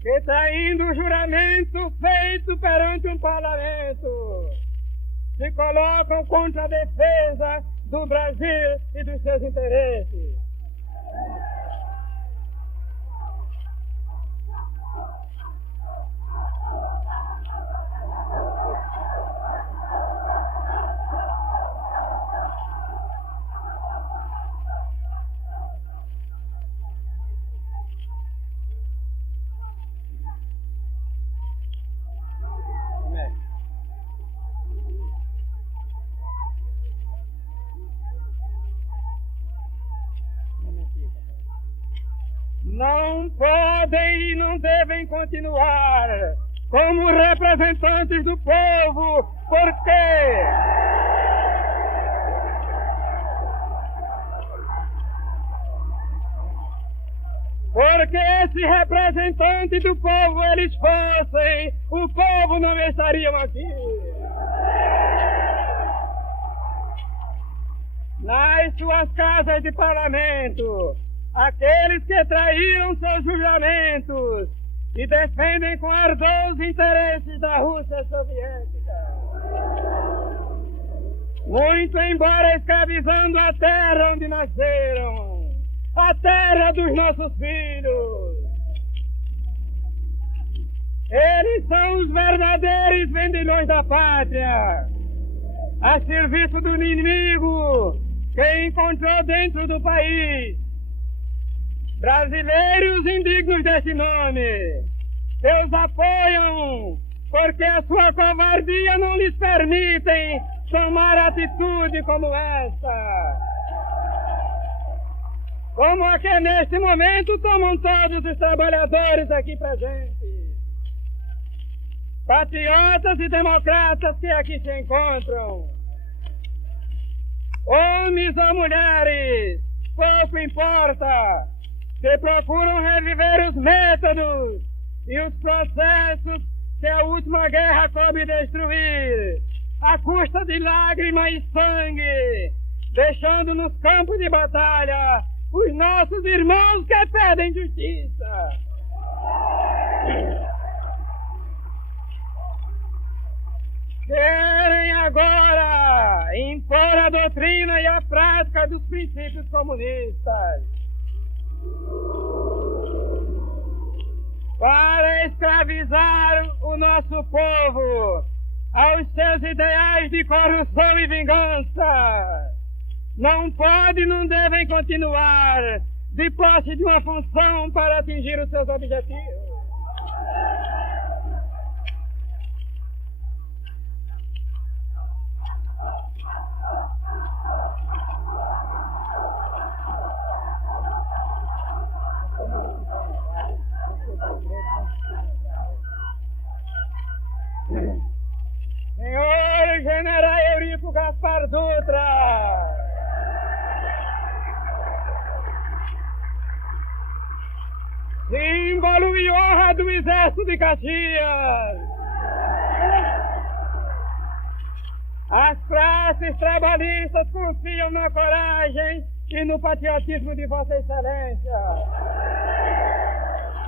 que, traindo o juramento feito perante um parlamento, se colocam contra a defesa do Brasil e dos seus interesses. Não podem e não devem continuar como representantes do povo. Por quê? Porque se representantes do povo eles fossem, o povo não estariam aqui. nas suas casas de parlamento, aqueles que traíram seus juramentos e defendem com ardor os interesses da Rússia soviética. Muito embora escravizando a terra onde nasceram, a terra dos nossos filhos, eles são os verdadeiros vendilhões da pátria, a serviço do inimigo que encontrou dentro do país brasileiros indignos desse nome, que os apoiam porque a sua covardia não lhes permitem tomar atitude como essa. Como a que neste momento tomam todos os trabalhadores aqui presentes, patriotas e democratas que aqui se encontram, homens ou mulheres, pouco importa, que procuram reviver os métodos e os processos que a última guerra coube destruir, à custa de lágrimas e sangue, deixando nos campos de batalha os nossos irmãos que pedem justiça. Querem agora impor a doutrina e a prática dos princípios comunistas para escravizar o nosso povo aos seus ideais de corrupção e vingança. Não podem e não devem continuar de posse de uma função para atingir os seus objetivos. Senhor General Eurico Gaspar Dutra, símbolo e honra do Exército de Caxias, as classes trabalhistas confiam na coragem e no patriotismo de Vossa Excelência,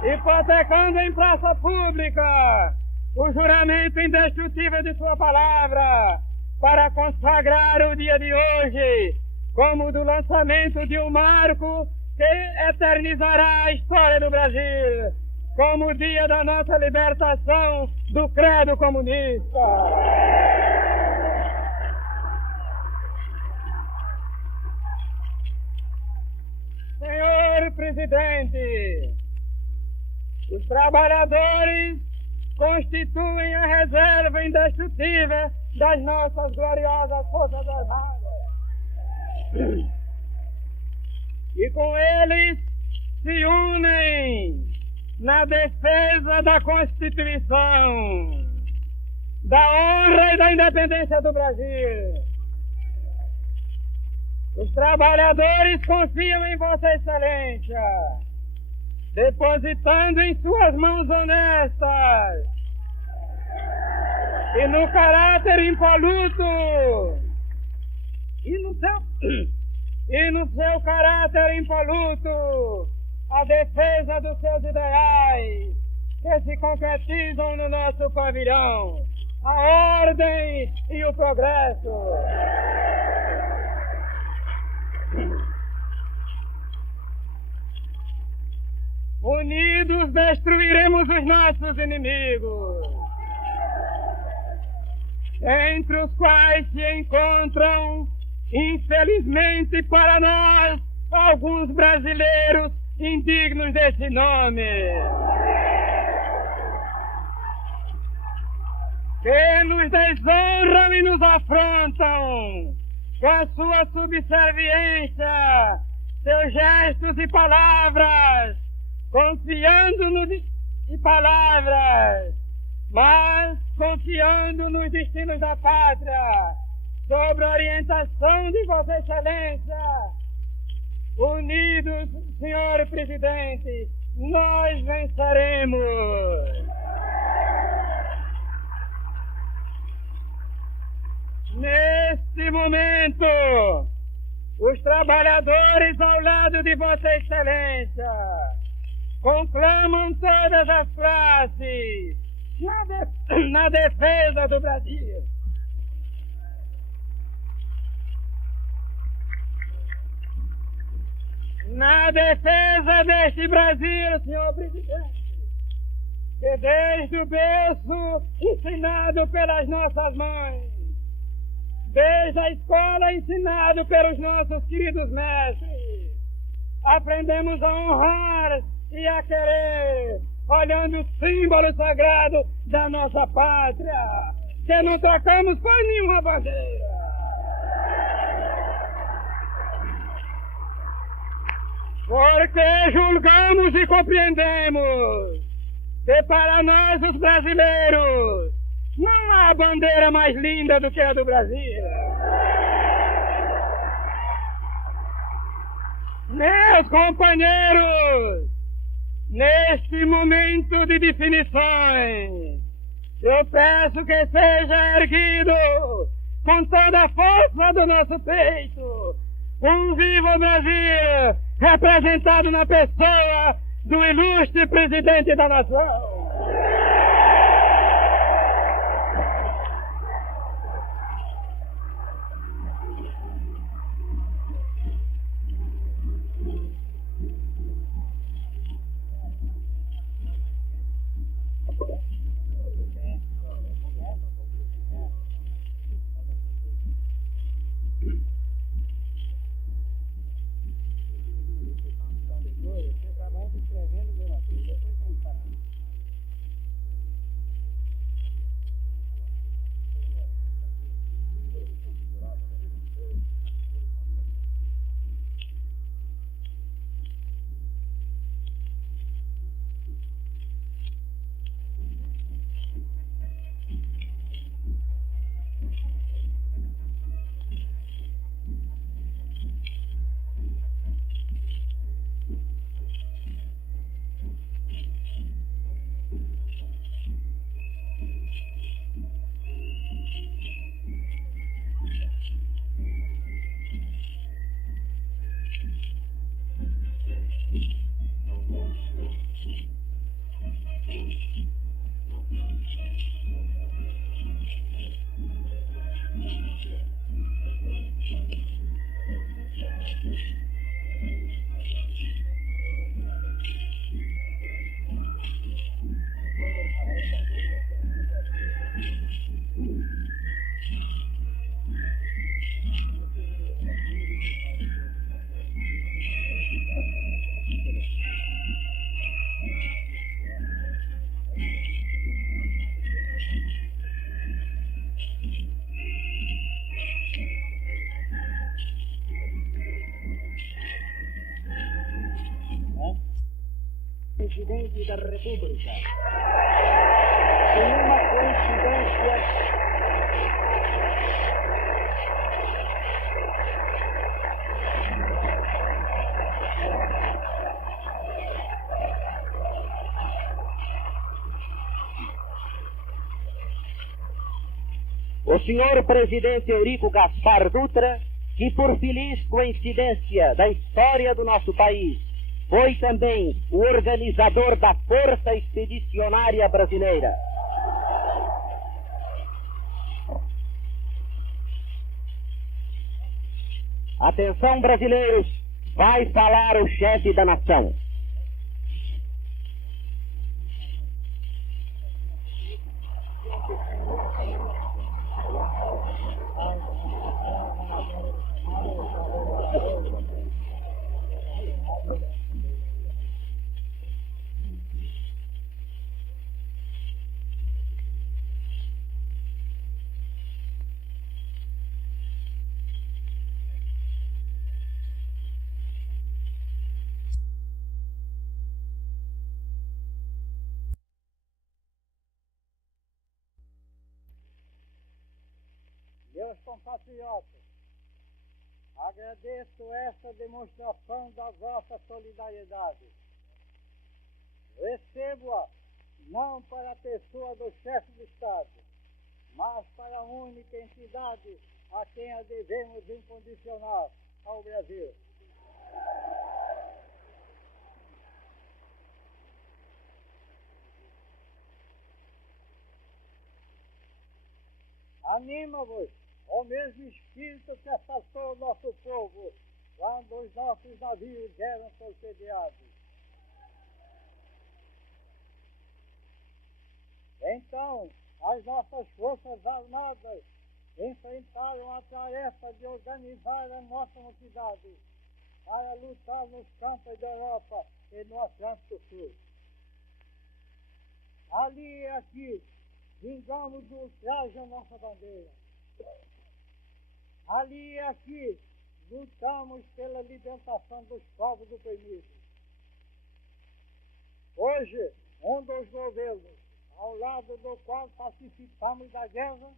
hipotecando em praça pública o juramento indestrutível de sua palavra para consagrar o dia de hoje como do lançamento de um marco que eternizará a história do Brasil como o dia da nossa libertação do credo comunista. Senhor Presidente, os trabalhadores constituem a reserva indestrutível das nossas gloriosas Forças Armadas. E com eles se unem na defesa da Constituição, da honra e da independência do Brasil. Os trabalhadores confiam em Vossa Excelência, depositando em suas mãos honestas e no caráter impoluto e no seu caráter impoluto a defesa dos seus ideais que se concretizam no nosso pavilhão, a ordem e o progresso. Unidos destruiremos os nossos inimigos, entre os quais se encontram, infelizmente para nós, alguns brasileiros indignos desse nome, que nos desonram e nos afrontam com a sua subserviência, seus gestos e palavras, confiando em palavras, mas confiando nos destinos da pátria, sob a orientação de Vossa Excelência. Unidos, Senhor Presidente, nós venceremos. Neste momento, os trabalhadores ao lado de Vossa Excelência conclamam todas as classes na defesa do Brasil. Na defesa deste Brasil, senhor presidente, que desde o berço ensinado pelas nossas mães, desde a escola ensinado pelos nossos queridos mestres, aprendemos a honrar e a querer, olhando o símbolo sagrado da nossa pátria, que não trocamos por nenhuma bandeira. Porque julgamos e compreendemos que para nós os brasileiros não há bandeira mais linda do que a do Brasil. Meus companheiros, neste momento de definições, eu peço que seja erguido com toda a força do nosso peito um Viva o Brasil, representado na pessoa do ilustre presidente da nação. Presidente da República, em uma coincidência o senhor presidente Eurico Gaspar Dutra, que por feliz coincidência da história do nosso país foi também o organizador da Força Expedicionária Brasileira. Atenção, brasileiros, vai falar o chefe da nação. Meus compatriotas, agradeço esta demonstração da vossa solidariedade. Recebo-a não para a pessoa do chefe de Estado, mas para a única entidade a quem a devemos incondicional, ao Brasil. Anima-vos ao mesmo espírito que afastou o nosso povo quando os nossos navios eram torpedeados. Então, as nossas forças armadas enfrentaram a tarefa de organizar a nossa mocidade para lutar nos campos da Europa e no Atlântico Sul. Ali e aqui, vingamos o ultraje à nossa bandeira. Ali e aqui, lutamos pela libertação dos povos oprimidos. Hoje, um dos governos, ao lado do qual participamos da guerra,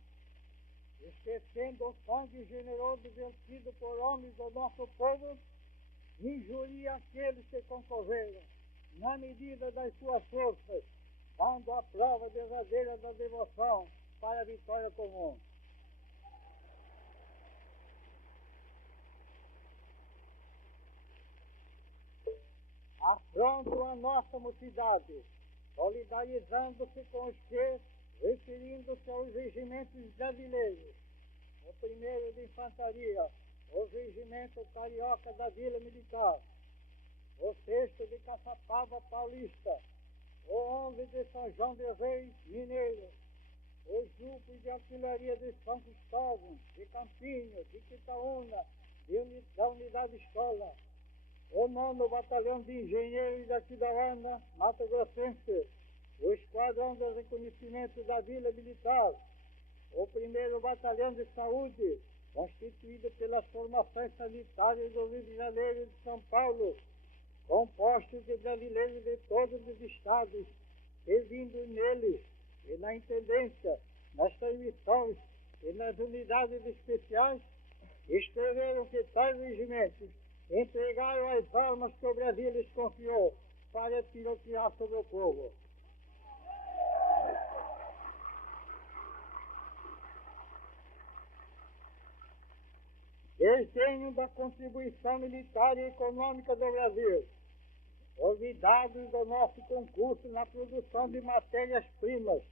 esquecendo o sangue generoso vertido por homens do nosso povo, injuria aqueles que concorreram, na medida das suas forças, dando a prova verdadeira da devoção para a vitória comum. Afrontam a nossa mocidade, solidarizando-se com os que, referindo-se aos regimentos brasileiros, o primeiro de infantaria, o regimento carioca da Vila Militar, o sexto de Caçapava Paulista, o 11 de São João del Rei Mineiro, os grupos de artilharia de São Cristóvão, de Campinho, de Quitaúna, da Unidade Escola, o 9º Batalhão de Engenheiros da Cidadana, Mato Grossense, o Esquadrão de Reconhecimento da Vila Militar, o 1º Batalhão de Saúde, constituído pelas formações sanitárias do Rio de Janeiro e de São Paulo, compostos de brasileiros de todos os estados, servindo neles e na intendência, nas transmissões e nas unidades especiais, escreveram que tais regimentos entregaram as armas que o Brasil lhes confiou para tirotear sobre o povo. Desdenho da contribuição militar e econômica do Brasil, olvidados do nosso concurso na produção de matérias-primas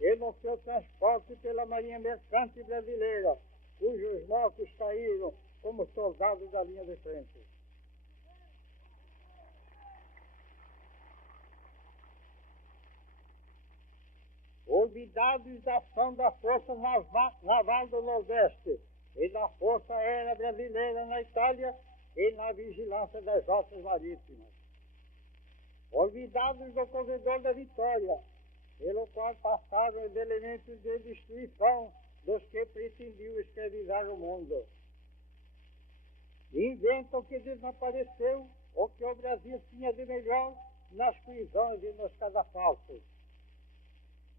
e no seu transporte pela Marinha Mercante Brasileira, cujos mortos caíram como soldados da linha de frente. Olvidados da ação da Força Naval do Nordeste e da Força Aérea Brasileira na Itália e na vigilância das rotas marítimas. Olvidados do Corredor da Vitória, pelo qual passaram os elementos de destruição dos que pretendiam escravizar o mundo. Inventam que desapareceu o que o Brasil tinha de melhor nas prisões e nos cadafalsos.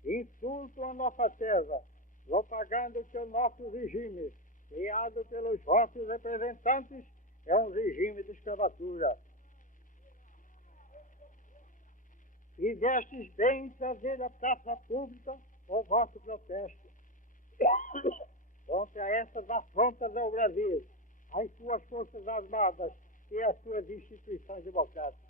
Insultam a nossa terra, propagando que o nosso regime, criado pelos vossos representantes, é um regime de escravatura. Fizestes bem em trazer à praça pública o vosso protesto contra essas afrontas ao Brasil, às suas forças armadas e às suas instituições democráticas.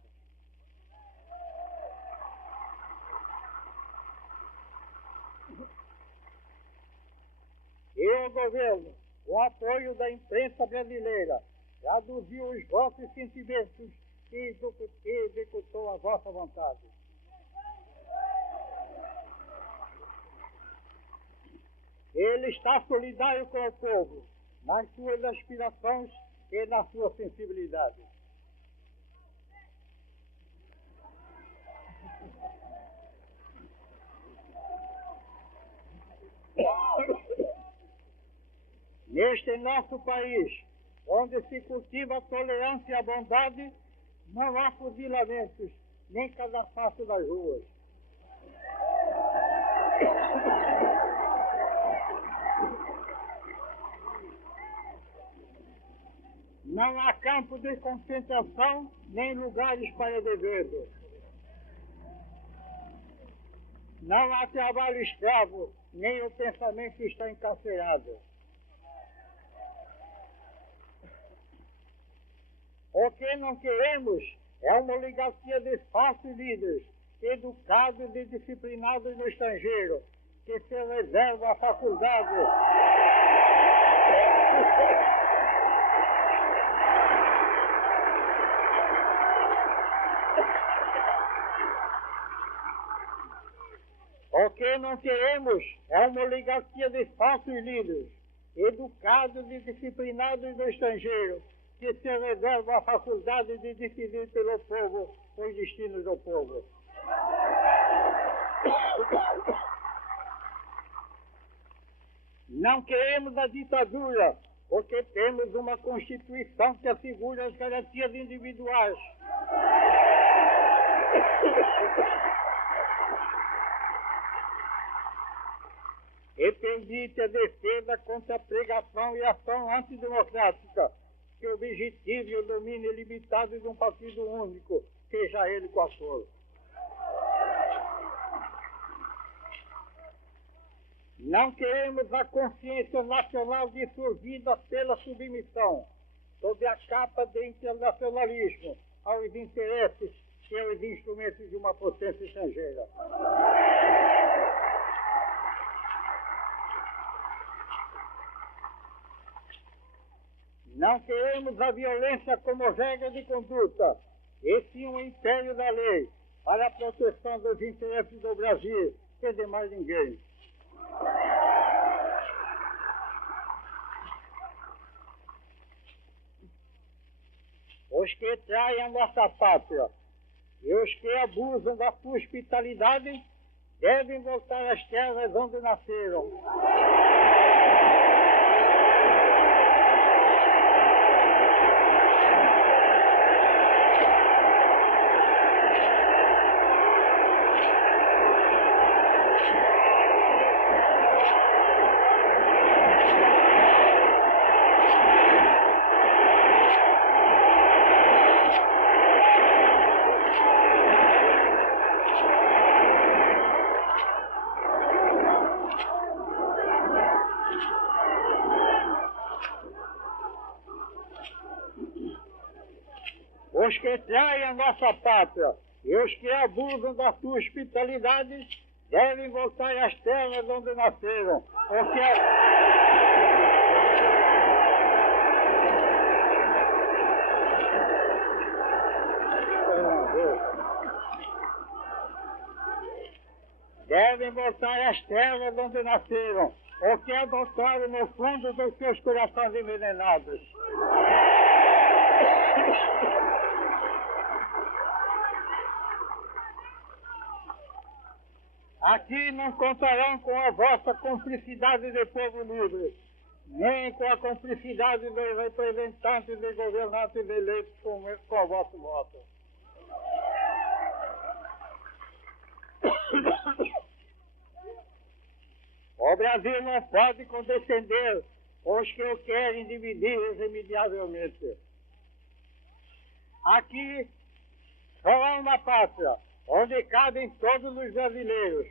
E o governo, com o apoio da imprensa brasileira, traduziu os vossos sentimentos e executou a vossa vontade. Ele está solidário com o povo, nas suas aspirações e na sua sensibilidade. Neste nosso país, onde se cultiva a tolerância e a bondade, não há fuzilamentos, nem cadafalso das ruas. Não há campo de concentração, nem lugares para desejo. Não há trabalho escravo, nem o pensamento está encarcerado. O que não queremos é uma oligarquia de falsos líderes, educados e disciplinados no estrangeiro, que se reserva a faculdade. O que não queremos é uma oligarquia de falsos líderes, educados e disciplinados no estrangeiro, que se reserva a faculdade de decidir pelo povo os destinos do povo. Não queremos a ditadura, porque temos uma Constituição que assegura as garantias individuais. E permite a defesa contra a pregação e ação antidemocrática, que o objetivo é o domínio ilimitado de um partido único, seja ele qual for. Não queremos a consciência nacional dissolvida pela submissão, sob a capa de internacionalismo, aos interesses e aos instrumentos de uma potência estrangeira. Não queremos a violência como regra de conduta, e sim um império da lei, para a proteção dos interesses do Brasil e de mais ninguém. Os que traem a nossa pátria e os que abusam da sua hospitalidade devem voltar às terras onde nasceram. Os que traem a nossa pátria e os que abusam da sua hospitalidade devem voltar às terras onde nasceram. Devem voltar às terras onde nasceram, o que adotaram no fundo dos seus corações envenenados. Aqui não contarão com a vossa cumplicidade de povo livre, nem com a cumplicidade dos representantes e governantes eleitos com o vosso voto. O Brasil não pode condescender os que o querem dividir irremediavelmente. Aqui só há uma pátria, onde cabem todos os brasileiros,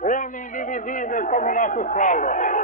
um indivisível como nosso solo.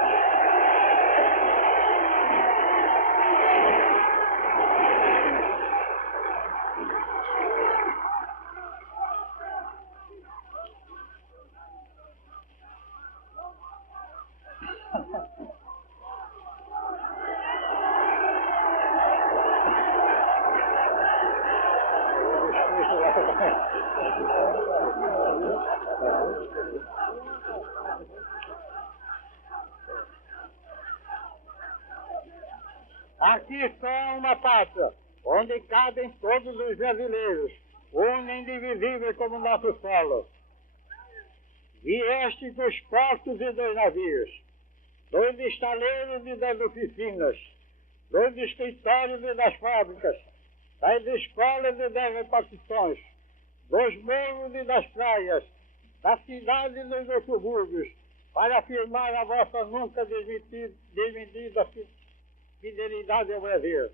Aqui só há uma pátria, onde cabem todos os brasileiros, um indivisível como nosso solo. Vieste dos portos e dos navios, dos estaleiros e das oficinas, dos escritórios e das fábricas, das escolas e das repartições, dos morros e das praias, das cidades e dos subúrbios, para afirmar a vossa nunca desmedida fidelidade ao Brasil.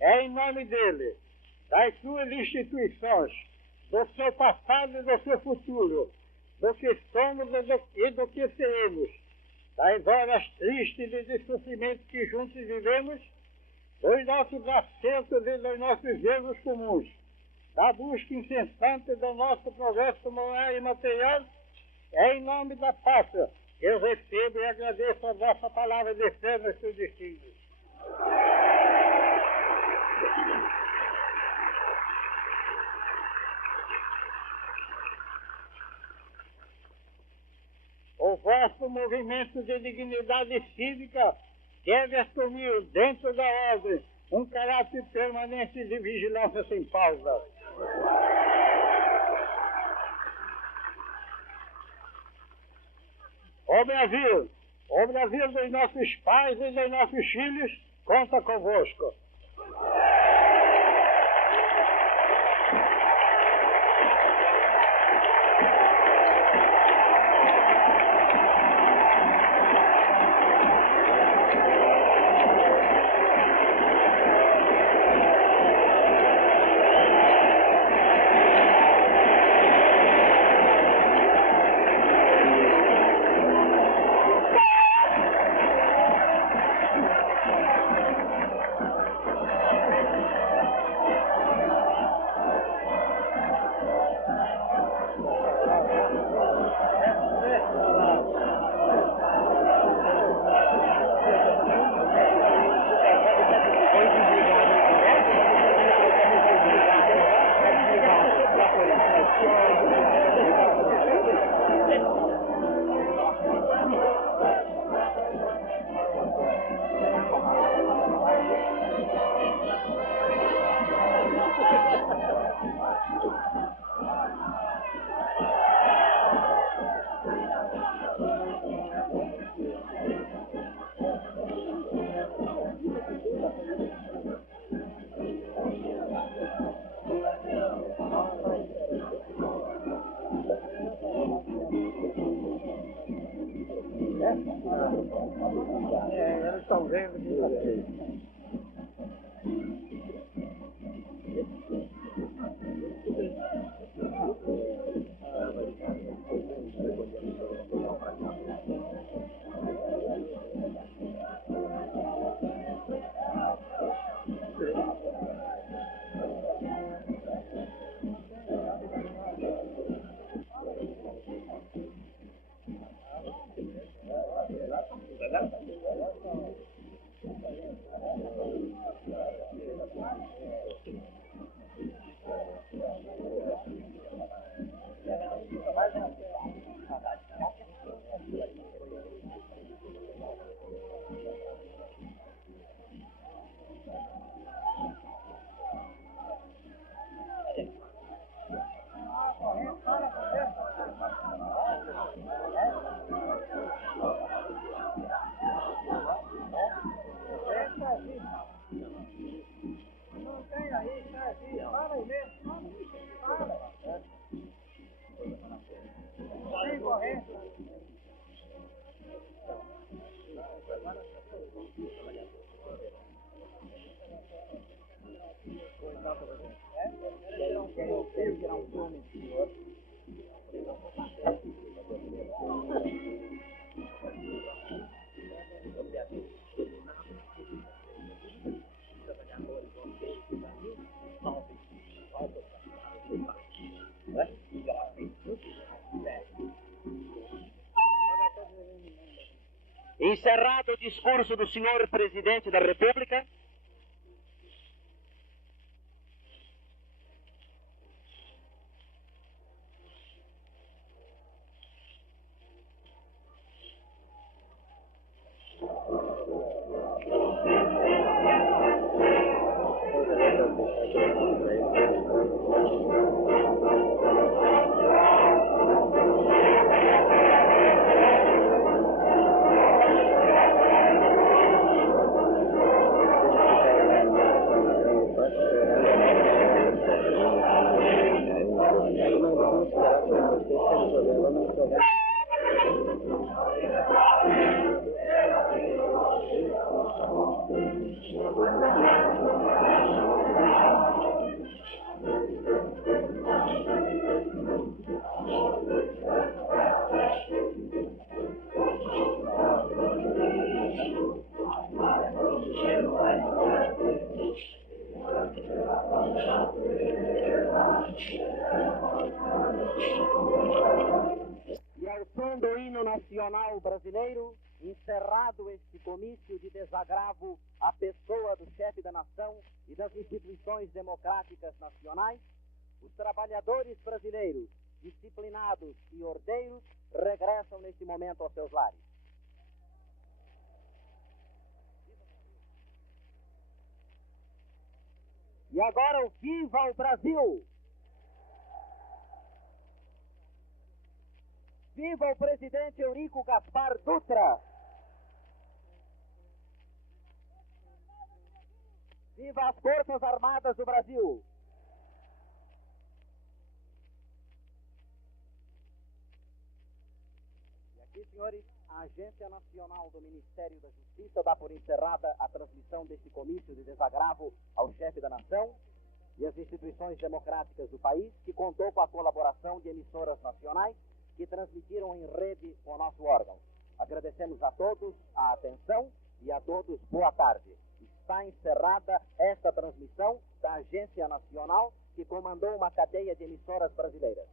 É em nome dele, das suas instituições, do seu passado e do seu futuro, do que somos e do que seremos, das horas tristes e de sofrimento que juntos vivemos, dos nossos acertos e dos nossos erros comuns, da busca incessante do nosso progresso moral e material. É em nome da pátria que eu recebo e agradeço a vossa palavra de fé nos seus destinos. O vosso movimento de dignidade cívica deve assumir, dentro da ordem, um caráter permanente de vigilância sem pausa. O Brasil dos nossos pais e dos nossos filhos, conta convosco. Eles estão vendo que Encerrado o discurso do senhor presidente da República, E ao som do hino nacional brasileiro, encerrado este comício de desagravo à pessoa do chefe da nação e das instituições democráticas nacionais, os trabalhadores brasileiros, disciplinados e ordeiros, regressam neste momento aos seus lares. E agora o Viva o Brasil! Viva o presidente Eurico Gaspar Dutra! Viva as Forças Armadas do Brasil! E aqui, senhores, a Agência Nacional do Ministério da Justiça dá por encerrada a transmissão deste comício de desagravo ao chefe da nação e às instituições democráticas do país, que contou com a colaboração de emissoras nacionais que transmitiram em rede o nosso órgão. Agradecemos a todos a atenção e a todos boa tarde. Está encerrada esta transmissão da Agência Nacional que comandou uma cadeia de emissoras brasileiras.